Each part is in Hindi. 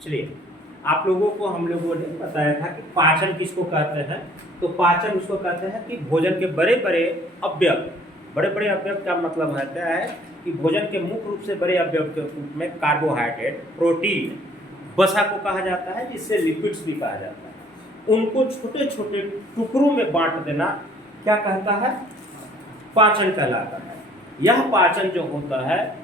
चलिए, आप लोगों को हम लोगों ने बताया था कि पाचन किसको कहते हैं। तो पाचन उसको कहते हैं कि भोजन के बड़े बड़े अवयव, बड़े बड़े अवयव का मतलब होता है कि भोजन के मुख्य रूप से बड़े अवयव के रूप में कार्बोहाइड्रेट, प्रोटीन, वसा को कहा जाता है, जिससे लिपिड्स भी कहा जाता है। उनको छोटे छोटे टुकड़ों में बांट देना क्या कहता है, पाचन कहलाता है। यह पाचन जो होता है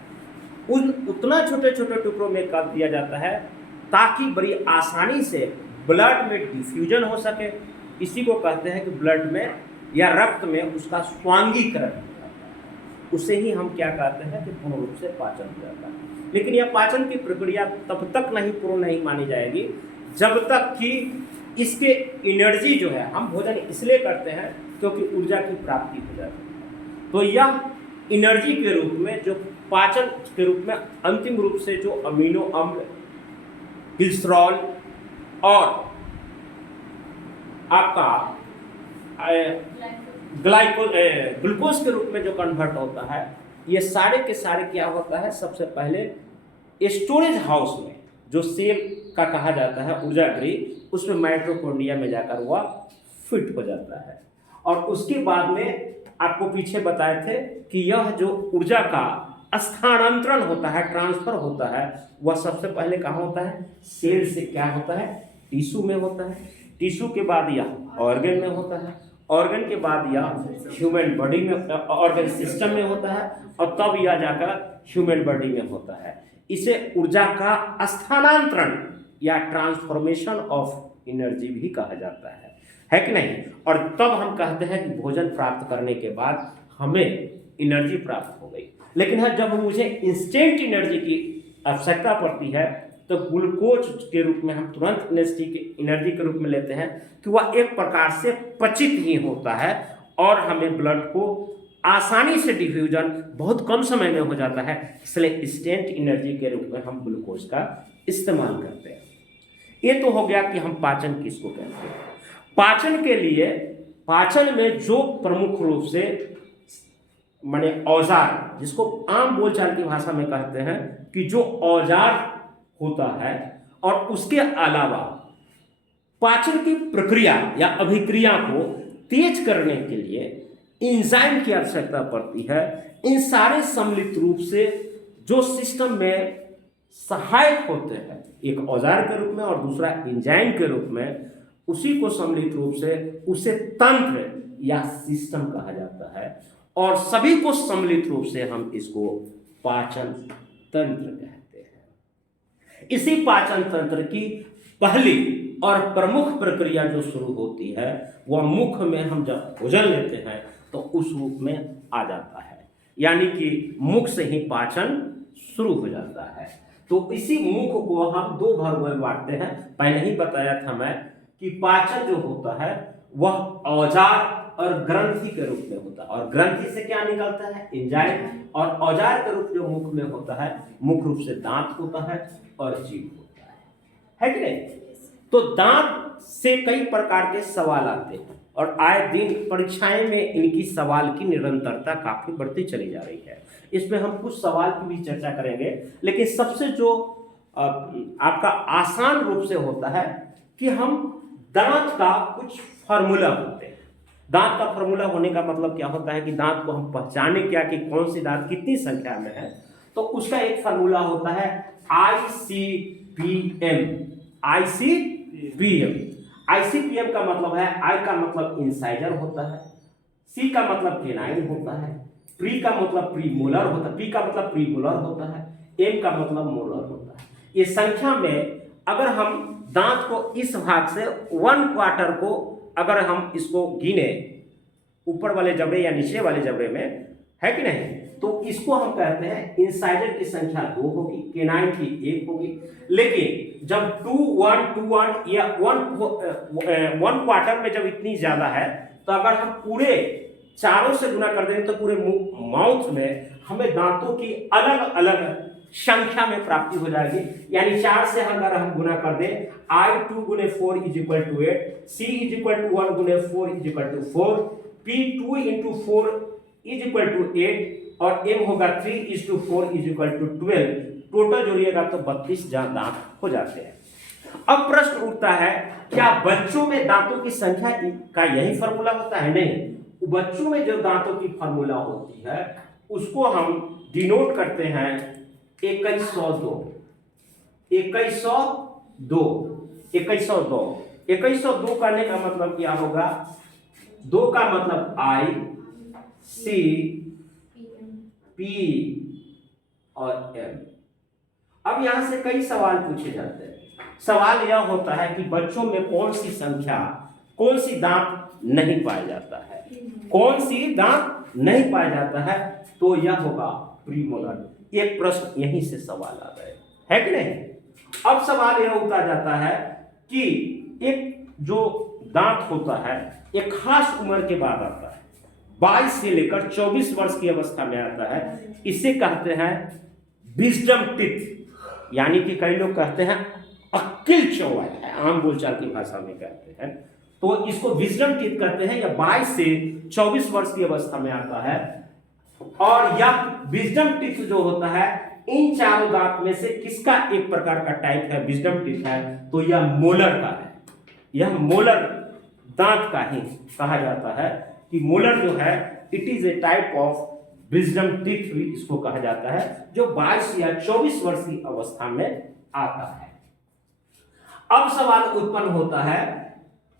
उतना छोटे छोटे टुकड़ों में कर दिया जाता है ताकि बड़ी आसानी से ब्लड में डिफ्यूजन हो सके। इसी को कहते हैं कि ब्लड में या रक्त में उसका स्वांगीकरण हो जाता है। उसे ही हम क्या कहते हैं कि पूर्ण रूप से पाचन हो जाता है। लेकिन यह पाचन की प्रक्रिया तब तक नहीं पूर्ण नहीं मानी जाएगी जब तक कि इसके एनर्जी जो है, हम भोजन इसलिए करते हैं क्योंकि ऊर्जा की प्राप्ति हो जाती है। तो यह एनर्जी के रूप में जो पाचन के रूप में अंतिम रूप से जो अमीनो अम्ल, ग्लिसरॉल और आपका ग्लूकोज के रूप में जो कन्वर्ट होता है, ये सारे के सारे क्या होता है, सबसे पहले स्टोरेज हाउस में जो सेल का कहा जाता है ऊर्जा गृह, उसमें माइटोकॉन्ड्रिया में जाकर वह फिट हो जाता है। और उसके बाद में आपको पीछे बताए थे कि यह जो ऊर्जा का स्थानांतरण होता है, ट्रांसफर होता है, वह सबसे पहले कहाँ होता है, सेल से क्या होता है, टिश्यू में होता है। टिश्यू के बाद यह ऑर्गन में होता है, ऑर्गन के बाद यह ह्यूमन बॉडी में, ऑर्गन सिस्टम में होता है, और तब यह जाकर ह्यूमन बॉडी में होता है। इसे ऊर्जा का स्थानांतरण या ट्रांसफॉर्मेशन ऑफ एनर्जी भी कहा जाता है कि नहीं। और तब हम कहते हैं कि भोजन प्राप्त करने के बाद हमें एनर्जी प्राप्त हो गई। लेकिन है जब मुझे इंस्टेंट एनर्जी की आवश्यकता पड़ती है तो ग्लूकोज के रूप में हम तुरंत एनर्जी के रूप में लेते हैं कि वह एक प्रकार से पचित ही होता है और हमें ब्लड को आसानी से डिफ्यूजन बहुत कम समय में हो जाता है। इसलिए इंस्टेंट एनर्जी के रूप में हम ग्लूकोज का इस्तेमाल करते हैं। ये तो हो गया कि हम पाचन किसको कहते हैं। पाचन के लिए, पाचन में जो प्रमुख रूप से माने औजार, जिसको आम बोलचाल की भाषा में कहते हैं कि जो औजार होता है, और उसके अलावा पाचन की प्रक्रिया या अभिक्रिया को तेज करने के लिए एंजाइम की आवश्यकता पड़ती है। इन सारे सम्मिलित रूप से जो सिस्टम में सहायक होते हैं, एक औजार के रूप में और दूसरा एंजाइम के रूप में, उसी को सम्मिलित रूप से उसे तंत्र या सिस्टम कहा जाता है। और सभी को सम्मिलित रूप से हम इसको पाचन तंत्र कहते हैं। इसी पाचन तंत्र की पहली और प्रमुख प्रक्रिया जो शुरू होती है वह मुख में हम जब भोजन लेते हैं तो उस रूप में आ जाता है, यानी कि मुख से ही पाचन शुरू हो जाता है। तो इसी मुख को हम दो भागों में बांटते हैं। पहले ही बताया था मैं कि पाचन जो होता है वह औजार और ग्रंथि के रूप में होता है, और ग्रंथि से क्या निकलता है, एंजाइम। और औजार के रूप जो मुख में होता है, मुख्य रूप से दांत होता है और जीभ होता है कि नहीं। तो दांत से कई प्रकार के सवाल आते हैं और आए दिन परीक्षाएं में इनकी सवाल की निरंतरता काफी बढ़ती चली जा रही है। इसमें हम कुछ सवाल की भी चर्चा करेंगे, लेकिन सबसे जो आपका आसान रूप से होता है कि हम दांत का कुछ फार्मूला होते हैं। दांत का फार्मूला होने का मतलब क्या होता है कि दांत को हम पहचाने क्या कि कौन सी दांत कितनी संख्या में है, तो उसका एक फार्मूला होता है ICPM। ICPM का मतलब है, I का मतलब इंसाइजर होता है, C का मतलब केनाइन होता है, प्री का मतलब प्रीमोलर होता है, P का मतलब प्रीमोलर होता है, M का मतलब मोलर होता है। ये संख्या में अगर हम दांत को इस भाग से 1/4 को अगर हम इसको गिने ऊपर वाले जबड़े या नीचे वाले जबड़े में, है कि नहीं, तो इसको हम कहते हैं इंसाइजर की संख्या 2 होगी, केनाइन की 1 होगी। लेकिन जब 2, 1, 2, 1 या 1/4 में जब इतनी ज्यादा है, तो अगर हम पूरे चारों से गुना कर दें तो पूरे माउथ में हमें दांतों की अलग अलग संख्या में प्राप्ति हो जाएगी। यानी 4 से अगर हम गुना कर दें, I2 गुने 4 = 8, C = 1 गुने 4 = 4, P2 × 4 = 8 और M होगा 3 = 4 = 12। टोटल जोड़िएगा तो 32 दांत हो जाते हैं। अब प्रश्न उठता है, क्या बच्चों में दांतों की संख्या का यही फॉर्मूला होता है? नहीं, बच्चों में जो दांतों की फॉर्मूला होती है उसको हम डिनोट करते हैं 2102। 2102 2102 2102 करने का मतलब क्या होगा? 2 का मतलब आई, सी, पी और एम। अब यहां से कई सवाल पूछे जाते हैं। सवाल यह होता है कि बच्चों में कौन सी संख्या, कौन सी दांत नहीं पाया जाता है, कौन सी दांत नहीं पाया जाता है, तो यह होगा प्रीमोलर। एक प्रश्न यहीं से सवाल आ गए, है कि नहीं? अब सवाल यह उठा जाता है कि एक जो दांत होता है एक खास उम्र के बाद आता है, 22 से लेकर 24 वर्ष की अवस्था में आता है। इसे कहते हैं विजडम टीथ, यानी कि कई लोग कहते हैं अक्ल चौवाल, आम बोलचाल की भाषा में कहते हैं, तो इसको विजडम टीथ कहते हैं। यह 22 से 24 वर्ष की अवस्था में आता है। और यह विजडम टीथ जो होता है, इन चारों दांत में से किसका एक प्रकार का टाइप है, विजडम टीथ है, तो यह मोलर का है। यह मोलर दांत का ही कहा जाता है कि मोलर जो है it is a type of wisdom teeth भी इसको कहा जाता है, जो 22 या 24 वर्ष की अवस्था में आता है। अब सवाल उत्पन्न होता है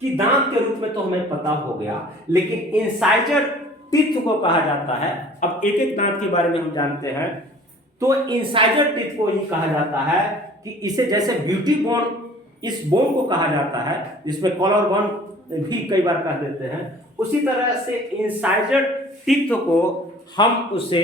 कि दांत के रूप में तो हमें पता हो गया, लेकिन इंसाइजर टीथ को कहा जाता है। अब एक एक दांत के बारे में हम जानते हैं, तो इंसाइजर टीथ को ही कहा जाता है कि इसे जैसे ब्यूटी बोन, इस बोन को कहा जाता है, जिसमें कॉलर बोन भी कई बार कह देते हैं, उसी तरह से इंसाइजर टीथ को हम उसे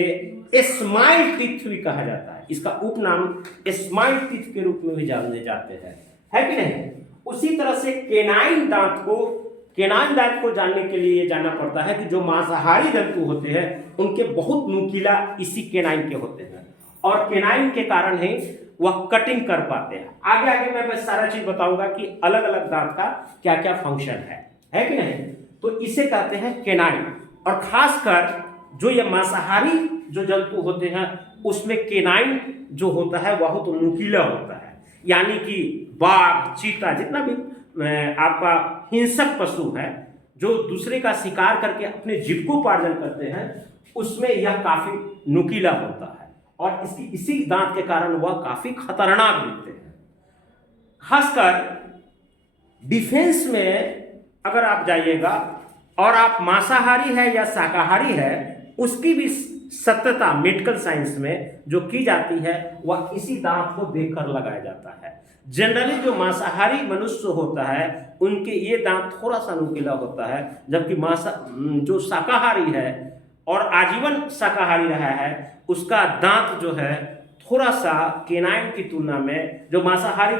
स्माइल टीथ भी कहा जाता है। इसका उपनाम स्माइल टीथ के रूप में भी जाने जाते हैं, है कि नहीं? उसी तरह से केनाइन दांत को जानने के लिए ये जानना पड़ता है कि जो मांसाहारी जंतु होते हैं उनके बहुत नुकीला इसी केनाइन के होते हैं, और केनाइन के कारण ही वह कटिंग कर पाते हैं। आगे आगे मैं सारा चीज बताऊंगा कि अलग अलग दांत का क्या क्या फंक्शन है कि नहीं? तो इसे कहते हैं केनाइन। और खासकर जो ये मांसाहारी जो जंतु होते हैं उसमें केनाइन जो होता है वह तो नुकीला होता है, यानी कि बाघ, चीता, जितना भी आपका हिंसक पशु है जो दूसरे का शिकार करके अपने जीविकोपार्जन करते हैं, उसमें यह काफी नुकीला होता है, और इसकी इसी दांत के कारण वह काफी खतरनाक दिखते हैं। खासकर डिफेंस में अगर आप जाइएगा और आप मांसाहारी है या शाकाहारी है, उसकी भी सत्यता मेडिकल साइंस में जो की जाती है वह इसी दांत को देखकर लगाया जाता है। जनरली जो मांसाहारी मनुष्य होता है उनके ये दांत थोड़ा सा नुकीला होता है, जबकि जो शाकाहारी है और आजीवन शाकाहारी रहा है उसका दांत जो है थोड़ा सा केनाइन की तुलना में, जो मांसाहारी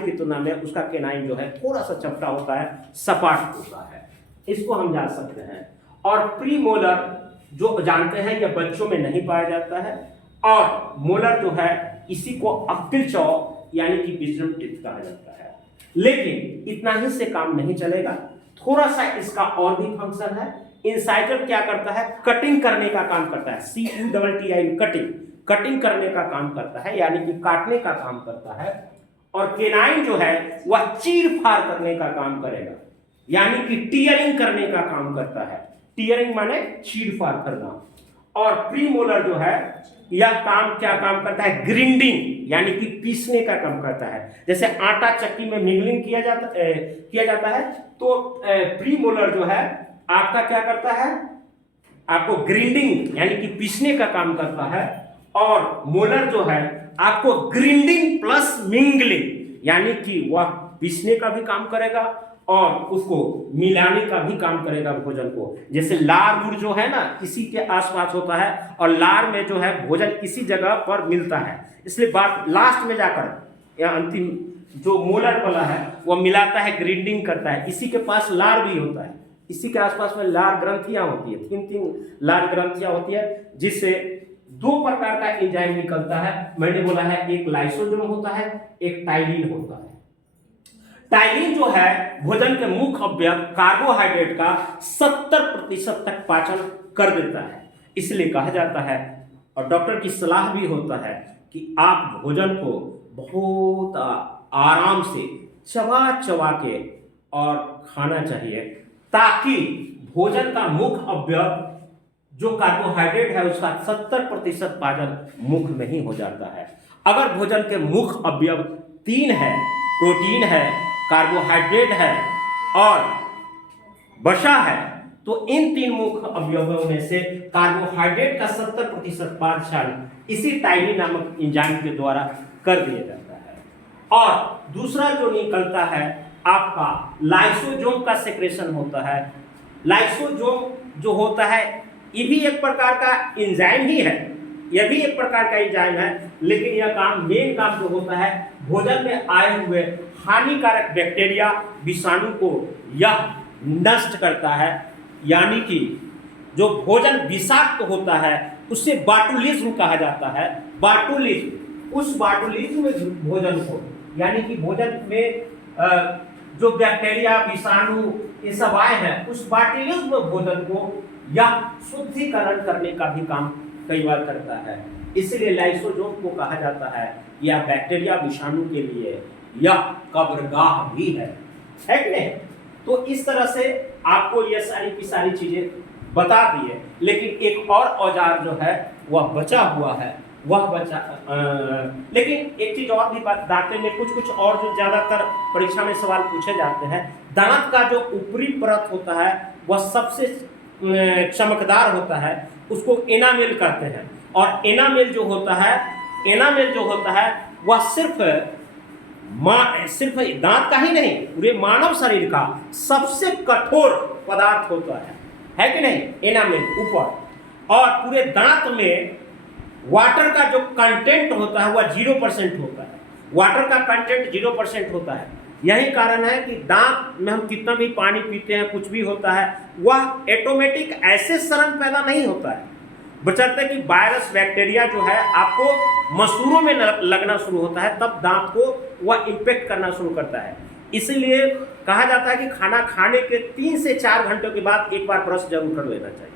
की तुलना में उसका केनाइन जो है थोड़ा सा चपटा होता है, सपाट होता है। इसको हम जान सकते हैं। और प्रीमोलर जो जानते हैं यह बच्चों में नहीं पाया जाता है, और मोलर जो है इसी को अक्ल चौ यानी कि विजडम टीथ कहा जाता है। लेकिन इतना ही से काम नहीं चलेगा, थोड़ा सा इसका और भी फंक्शन है। इंसाइजर क्या करता है? कटिंग करने का काम करता है, CUTTI, कटिंग करने का काम करता है, यानी कि काटने का काम करता है। और केनाइन जो है वह चीर फाड़ करने का काम करेगा, यानी कि टीयरिंग करने का काम करता है। टीयरिंग माने चीर फाड़ करना। और प्रीमोलर जो है यह क्या काम करता है? ग्रिंडिंग, यानी कि पीसने का काम करता है। जैसे आटा चक्की में मिंगलिंग किया जाता है, तो प्रीमोलर जो है आपका क्या करता है? आपको ग्रिंडिंग यानी कि पीसने का काम करता है। और मोलर जो है आपको ग्रिंडिंग प्लस मिंगलिंग, यानी कि वह पीसने का भी काम करेगा और उसको मिलाने का भी काम करेगा भोजन को। जैसे लार मुर जो है ना इसी के आसपास होता है, और लार में जो है भोजन इसी जगह पर मिलता है, इसलिए बात लास्ट में जाकर या अंतिम जो मोलर वाला है वह मिलाता है, ग्रिंडिंग करता है। इसी के पास लार भी होता है, इसी के आसपास में लार ग्रंथियां होती है, तीन लार ग्रंथियां होती है, जिससे 2 प्रकार का एंजाइम निकलता है। मैंने बोला है एक लाइसोसोम होता है, एक टाइलिन होता है। टाइलिन जो है भोजन के मुख्य अवयव कार्बोहाइड्रेट का 70% तक पाचन कर देता है। इसलिए कहा जाता है और डॉक्टर की सलाह भी होता है कि आप भोजन को बहुत आराम से चबा चबा के और खाना चाहिए, ताकि भोजन का मुख्य अवयव जो कार्बोहाइड्रेट है उसका 70% पाचन मुख में ही हो जाता है। अगर भोजन के मुख्य अवयव 3 है, प्रोटीन है, कार्बोहाइड्रेट है और वसा है, तो इन 3 मुख्य अवयवों में से कार्बोहाइड्रेट का 70% पाचन इसी टाइमी नामक एंजाइम के द्वारा कर दिया जाता है। और दूसरा जो निकलता है आपका लाइसोसोम का सेक्रेशन होता है। लाइसोसोम जो होता है ये भी एक प्रकार का एंजाइम ही है, यह भी एक प्रकार का एंजाइम है, लेकिन यह मेन काम जो होता है भोजन में आए हुए हानिकारक बैक्टीरिया विषाणु को यह नष्ट करता है। यानी कि जो भोजन विषाक्त होता है उससे बाटुलिज्म कहा जाता है। बाटुलिज्म, उस बाटुलिज्म भोजन को, यानी कि भोजन में जो बैक्टीरिया विषाणु ये सब आए हैं, उस बाटुलिज्म भोजन को यह शुद्धिकरण करने का भी काम कई बार करता है। इसलिए लाइसोसोम को कहा जाता है यह बैक्टीरिया विषाणु के लिए यह कब्रगाह भी है कि नहीं। तो इस तरह से आपको यह सारी की सारी चीजें बता दी है, लेकिन एक और औजार जो है वह बचा हुआ है, वह बचा लेकिन एक चीज और भी दांत में कुछ और जो ज्यादातर परीक्षा में सवाल पूछे जाते हैं, दांत का जो ऊपरी परत होता है वह सबसे चमकदार होता है, उसको एनामेल कहते हैं। और एनामेल जो होता है वह सिर्फ दांत का ही नहीं, पूरे मानव शरीर का सबसे कठोर पदार्थ होता है कि नहीं, एनामेल ऊपर। और पूरे दांत में वाटर का जो कंटेंट होता है वह 0% होता है। वाटर का कंटेंट 0% होता है। यही कारण है कि दांत में हम कितना भी पानी पीते हैं, कुछ भी होता है, वह ऑटोमेटिक ऐसे शरण पैदा नहीं होता है, बशर्ते कि वायरस बैक्टीरिया जो है आपको मसूड़ों में लगना शुरू होता है, तब दांत को वह इम्पेक्ट करना शुरू करता है। इसलिए कहा जाता है कि खाना खाने के 3 से 4 घंटों के बाद एक बार ब्रश जरूर कर लेना चाहिए।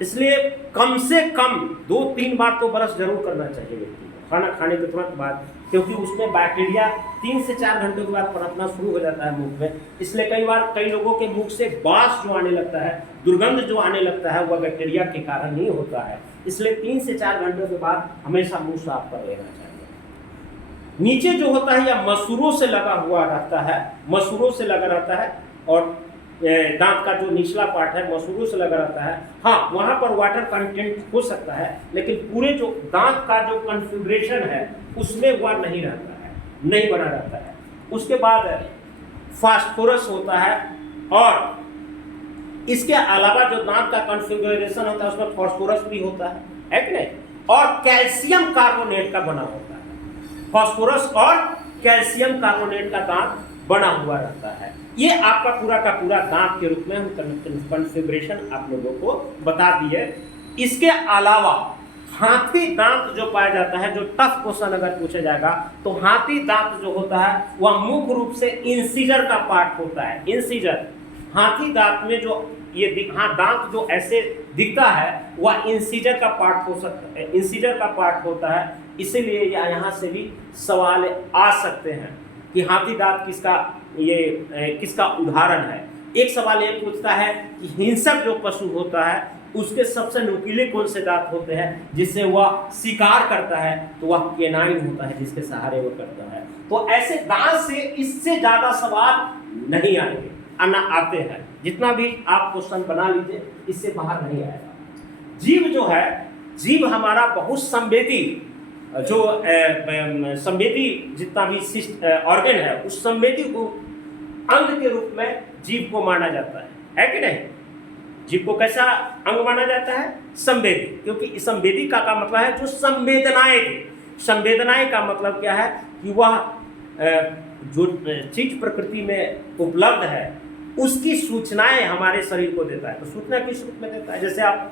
इसलिए कम से कम 2-3 बार तो ब्रश जरूर करना चाहिए व्यक्ति को खाना खाने के तुरंत बाद, क्योंकि उसमें बैक्टीरिया 3 से 4 घंटों के बाद पनपना शुरू हो जाता है मुंह में। इसलिए कई लोगों के मुख से बास जो आने लगता है, दुर्गंध जो आने लगता है, वह बैक्टीरिया के कारण ही होता है। इसलिए 3 से 4 घंटों के बाद हमेशा मुंह साफ कर लेना चाहिए। नीचे जो होता है यह मसूड़ों से लगा हुआ रहता है, मसूड़ों से लगा रहता है, और दांत का जो निचला पार्ट है मसूड़ों से लगा रहता है। हाँ, वहाँ पर वाटर कंटेंट हो सकता है, लेकिन पूरे जो दांत का जो कॉन्फ़िगरेशन है उसमें वह नहीं रहता है, नहीं बना रहता है। उसके बाद फास्फोरस होता है, और इसके अलावा जो दांत का कॉन्फ़िगरेशन होता है उसमें फास्फोरस भी होता है कि नहीं, और कैल्शियम कार्बोनेट का बना होता है। फास्फोरस और कैल्शियम कार्बोनेट का दांत बना हुआ रहता है। ये आपका पूरा का पूरा दांत के रूप में हम कॉन्फ़िगरेशन आप लोगों को बता दिए। इसके अलावा हाथी दांत जो पाया जाता है, जो टफ क्वेश्चन अगर पूछा जाएगा, तो हाथी दांत जो होता है वह मुख्य रूप से इंसीजर का पार्ट होता है। इंसीजर, हाथी दांत में जो ये दांत जो ऐसे दिखता है वह इंसीजर का पार्ट हो सकता है, इंसीजर का पार्ट होता है। इसीलिए यहाँ से भी सवाल आ सकते हैं कि हाथी दांत किसका उदाहरण है। एक सवाल ये पूछता है कि हिंसक जो पशु होता है उसके सबसे नुकीले कौन से दांत होते हैं जिससे वह शिकार करता है, तो वह केनाइन होता है जिसके सहारे वह करता है। तो ऐसे दांत से इससे ज्यादा सवाल नहीं आएंगे, आते हैं। जितना भी आप क्वेश्चन बना लीजिए, इससे बाहर नहीं आएगा। जीव जो है, जीव हमारा बहुत संवेदी, जो संवेदी जितना भी ऑर्गन है, उस संवेदी को अंग के रूप में जीव को माना जाता है कि नहीं। जीव को कैसा अंग माना जाता है? संवेदी, क्योंकि संवेदी का मतलब है जो संवेदनाएं दी। संवेदनाएं का मतलब क्या है कि वह जो चीज प्रकृति में उपलब्ध है उसकी सूचनाएं हमारे शरीर को देता है। तो सूचना किस रूप में देता है? जैसे आप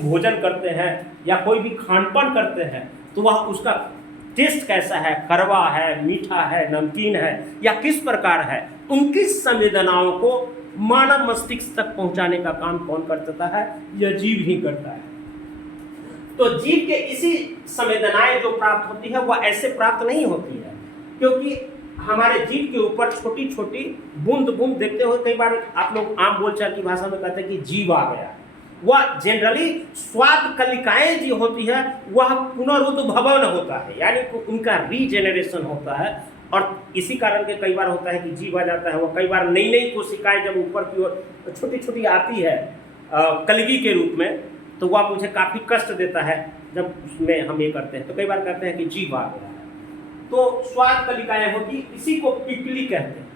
भोजन करते हैं या कोई भी खानपान करते हैं, तो वह उसका टेस्ट कैसा है, कड़वा है, मीठा है, नमकीन है, या किस प्रकार है, उनकी संवेदनाओं को मानव मस्तिष्क तक पहुंचाने का काम कौन करता है? यह जीव ही करता है। तो जीव के इसी संवेदनाएं जो प्राप्त होती है वह ऐसे प्राप्त नहीं होती है, क्योंकि हमारे जीभ के ऊपर छोटी छोटी बूंद बूंद देखते हुए कई बार आप लोग आम बोलचाल की भाषा में कहते हैं कि जीभ आ गया। वह जनरली स्वाद कलिकाएं जो होती है वह पुनरुद्भवन होता है, यानी उनका रीजेनरेशन होता है। और इसी कारण के कई बार होता है कि जीभ आ जाता है। वह कई बार नई नई कोशिकाएं जब ऊपर की ओर छोटी छोटी आती है कलगी के रूप में, तो वह मुझे काफ़ी कष्ट देता है जब उसमें हम ये करते हैं। तो कई बार कहते हैं कि जीभ आ गया है। तो स्वाद कलिकाएं होती, इसी को पिपली कहते हैं।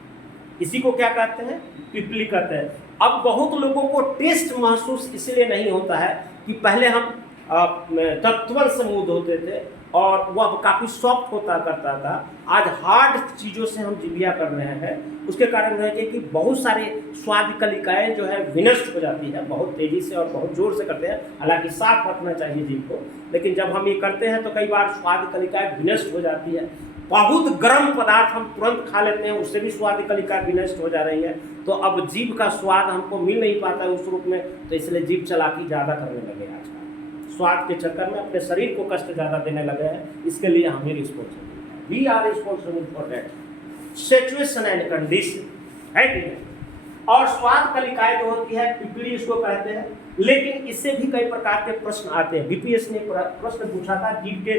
इसी को क्या कहते हैं? पिपली कहते हैं। अब बहुत लोगों को टेस्ट महसूस इसलिए नहीं होता है कि पहले हम तत्वल समूह होते थे और वह काफ़ी सॉफ्ट होता करता था। आज हार्ड चीज़ों से हम जिभिया कर रहे हैं। उसके कारण है कि बहुत सारे स्वाद कलिकाएं जो है विनष्ट हो जाती है बहुत तेज़ी से और बहुत जोर से करते हैं। हालांकि साफ रखना चाहिए जीभ को, लेकिन जब हम ये करते हैं तो कई बार स्वाद कलिकाएं विनष्ट हो जाती है। बहुत गर्म पदार्थ हम तुरंत खा लेते हैं, उससे भी स्वाद कलिकाएं विनष्ट हो जा रही है। तो अब जीभ का स्वाद हमको मिल नहीं पाता है उस रूप में, तो इसलिए जीभ चालाकी ज़्यादा करने लगे आजकल। स्वाद के चक्कर में अपने शरीर को कष्ट ज़्यादा देने लगे हैं। इसके लिए हमें responsible, we are responsible for that situation and condition, है कि नहीं? और स्वाद कलिकाएं जो होती है पिपली इसको कहते हैं। लेकिन इससे भी कई प्रकार के प्रश्न आते हैं। बीपीएस ने प्रश्न पूछा था जीभ के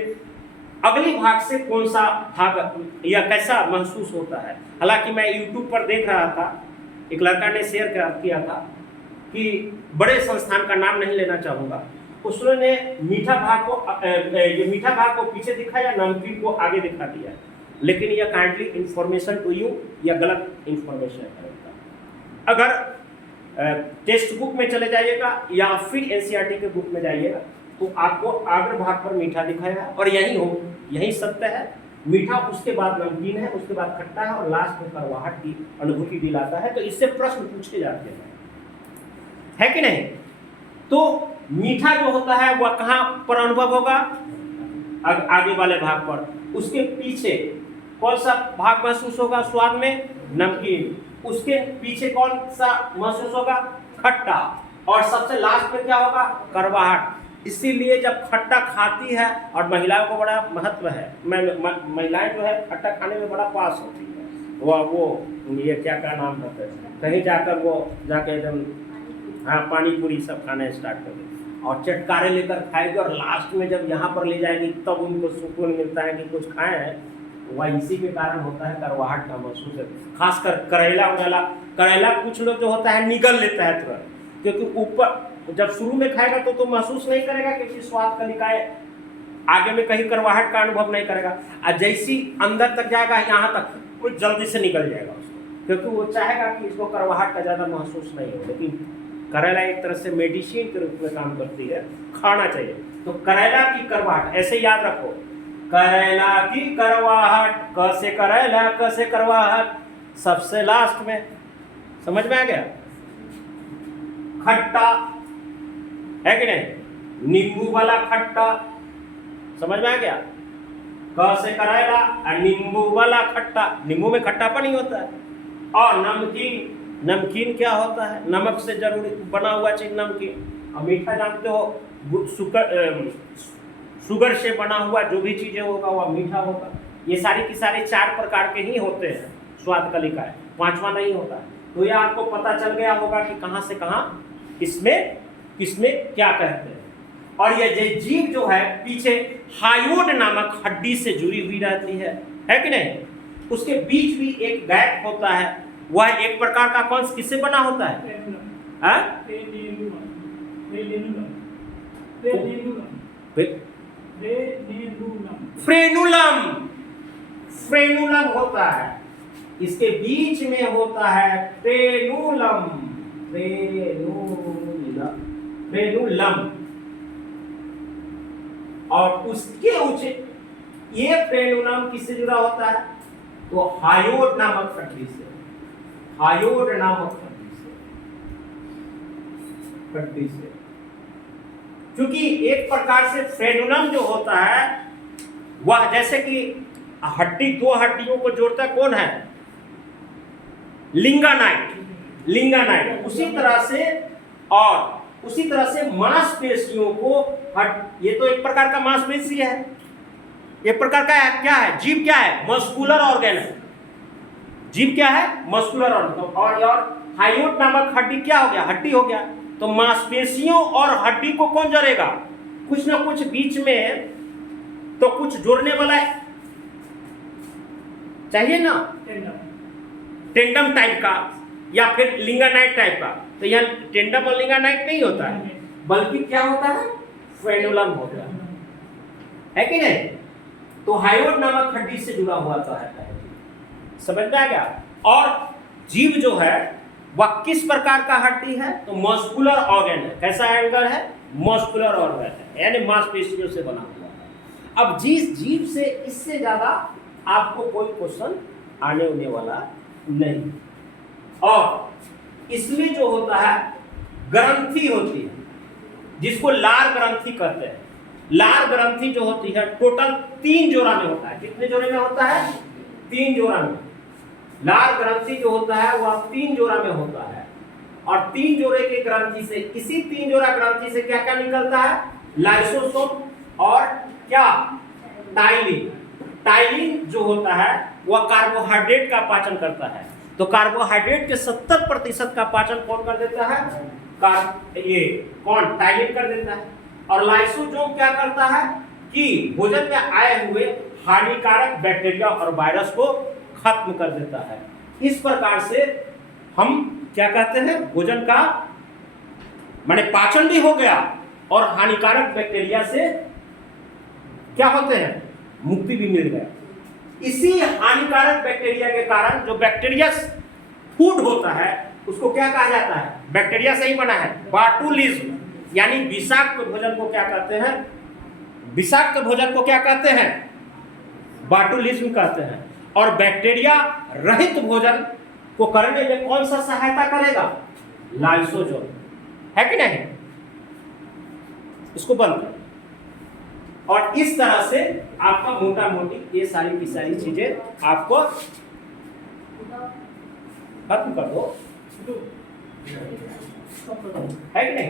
अगली भाग से कौन सा भाग या कैसा महसूस होता है। हालांकि मैं यूट्यूब पर देख रहा था, एक लड़का ने शेयर किया था कि बड़े संस्थान का नाम नहीं लेना चाहूँगा, उसने मीठा भाग को पीछे दिखाया, नमकीन को आगे दिखा दिया। लेकिन यह काइंडली इंफॉर्मेशन टू यू या गलत इंफॉर्मेशन है। अगर टेक्स्ट बुक में चले जाइएगा या फिर एनसीईआरटी के बुक में जाइएगा तो आपको आगे भाग पर मीठा दिखाया और यही सत्य है। मीठा उसके बाद नमकीन है, उसके बाद खट्टा है और लास्ट में कड़वाहट की अनुभूति दिलाता है। तो इससे प्रश्न पूछे जाते हैं, है कि नहीं? तो मीठा जो होता है वह कहाँ पर अनुभव होगा? आगे वाले भाग पर। उसके पीछे कौन सा भाग महसूस होगा स्वाद में? नमकीन। उसके पीछे कौन सा महसूस होगा? खट्टा। और सबसे लास्ट में क्या होगा? कड़वाहट। इसीलिए जब खट्टा खाती है, और महिलाओं को बड़ा महत्व है, महिलाएं जो है खट्टा खाने में बड़ा पास होती है। वो ये क्या नाम रहता है, कहीं जाकर वो जाके एकदम हाँ पानी पूरी सब खाना स्टार्ट कर दें और चटकारे लेकर खाएगी, और लास्ट में जब यहाँ पर ले जाएंगी तब उनको सुकून मिलता है कि कुछ खाए हैं। वह इसी के कारण होता है, कड़वाहट का महसूस है। खासकर करेला कुछ लोग जो होता है निगल लेता है तुरंत, क्योंकि ऊपर जब शुरू में खाएगा तो महसूस नहीं करेगा, क्योंकि स्वाद कलिकाएं आगे में कहीं कड़वाहट का अनुभव नहीं करेगा। और जैसी अंदर तक जाएगा यहाँ तक वो जल्दी से निकल जाएगा उसको, क्योंकि वो चाहेगा कि इसको कड़वाहट का ज़्यादा महसूस नहीं हो। लेकिन करेला एक तरह से मेडिसिन के रूप में काम करती है, खाना चाहिए। तो करेला की कड़वाहट ऐसे याद रखो, करेला की कड़वाहट, कैसे करेला कैसे कड़वाहट, सबसे लास्ट में। समझ में आ गया? खट्टा है कि नहीं? नींबू वाला खट्टा, समझ में आ गया? कैसे करेला और नींबू वाला खट्टा, नींबू में खट्टापन ही होता है। और नमकीन क्या होता है? नमक से जरूरी बना हुआ चीज नमकीन। और मीठा जानते हो, शुगर से बना हुआ जो भी चीजें होगा वह मीठा होगा। ये सारी की सारी 4 प्रकार के ही होते हैं स्वाद कलिकाएं, 5वां नहीं होता। तो यह आपको पता चल गया होगा कि कहाँ से कहाँ किसमें क्या कहते हैं। और ये जीभ जो है पीछे हायोड नामक हड्डी से जुड़ी हुई रहती है कि नहीं? उसके बीच भी एक गैप होता है। वह एक प्रकार का कौन किससे बना होता है? फ्रेनुलम होता है। इसके बीच में होता है फ्रेनुलम। और उसके ऊंचे ये फ्रेनुलम किससे जुड़ा होता है? तो हायोड नामक हड्डी से, क्योंकि एक प्रकार से फ्रेनुलम जो होता है वह जैसे कि हड्डी, 2 हड्डियों को जोड़ता कौन है? लिंगानाइट। उसी तरह से मांसपेशियों को ये तो एक प्रकार का मांसपेशी है। एक प्रकार का क्या है? जीभ क्या है? मस्कुलर ऑर्गन है। जीव क्या है? Muscular organ. और हायोट नामक हड्डी क्या हो गया? हड्डी हो गया। तो मांसपेशियों और हड्डी को कौन जोड़ेगा? कुछ ना कुछ बीच में तो कुछ जोड़ने वाला चाहिए ना, टेंडम टाइप का या फिर लिंगानाइट टाइप का। तो यहाँ टेंडम और लिंगानाइट नहीं होता है, बल्कि क्या होता है? फ्रेनुलम होता है कि नहीं? तो हायोट नामक हड्डी से जुड़ा हुआ तो है। समझ में आ गया? और जीव जो है वह किस प्रकार का हड्डी है? तो मस्कुलर ऑर्गन है। कैसा एंगल है? मस्कुलर ऑर्गन है, यानी मांसपेशियों से बना हुआ है। अब जिस जीव से इससे ज्यादा आपको कोई क्वेश्चन आने वाला नहीं। और इसमें जो होता है ग्रंथि होती है, जिसको लार ग्रंथि कहते हैं। लार ग्रंथि जो होती है टोटल 3 जोड़ा में होता है। कितने जोड़े में होता है? 3 जोड़ा में। लार ग्रंथि जो होता है वह 3 जोड़ा में होता है। और 3 जोड़े के ग्रंथि से, इसी 3 जोड़ा ग्रंथि से क्या क्या निकलता है? लाइसोसोम और क्या? टाइलिन। टाइलिन जो होता है वह कार्बोहाइड्रेट का पाचन करता है। तो कार्बोहाइड्रेट के 70% का पाचन कौन कर देता है? कौन? टाइलिन कर देता है। और लाइसोसोम क्या करता है कि भोजन में आए हुए हानिकारक बैक्टीरिया और वायरस को खत्म कर देता है। इस प्रकार से हम क्या कहते हैं? भोजन का माने पाचन भी हो गया और हानिकारक बैक्टीरिया से क्या होते हैं? मुक्ति भी मिल गया। इसी हानिकारक बैक्टीरिया के कारण जो बैक्टीरिया फूड होता है उसको क्या कहा जाता है? बैक्टीरिया से ही बना है, बाटुलिज्म। यानी विषाक्त भोजन को क्या कहते हैं? विषाक्त भोजन को क्या कहते हैं? बाटुलिज्म कहते हैं। और बैक्टीरिया रहित भोजन को करने में कौन सा सहायता करेगा? लाइसोसोम, है कि नहीं? इसको बंद करो। और इस तरह से आपका मोटा मोटी ये सारी की सारी चीजें आपको खत्म कर दो, है कि नहीं?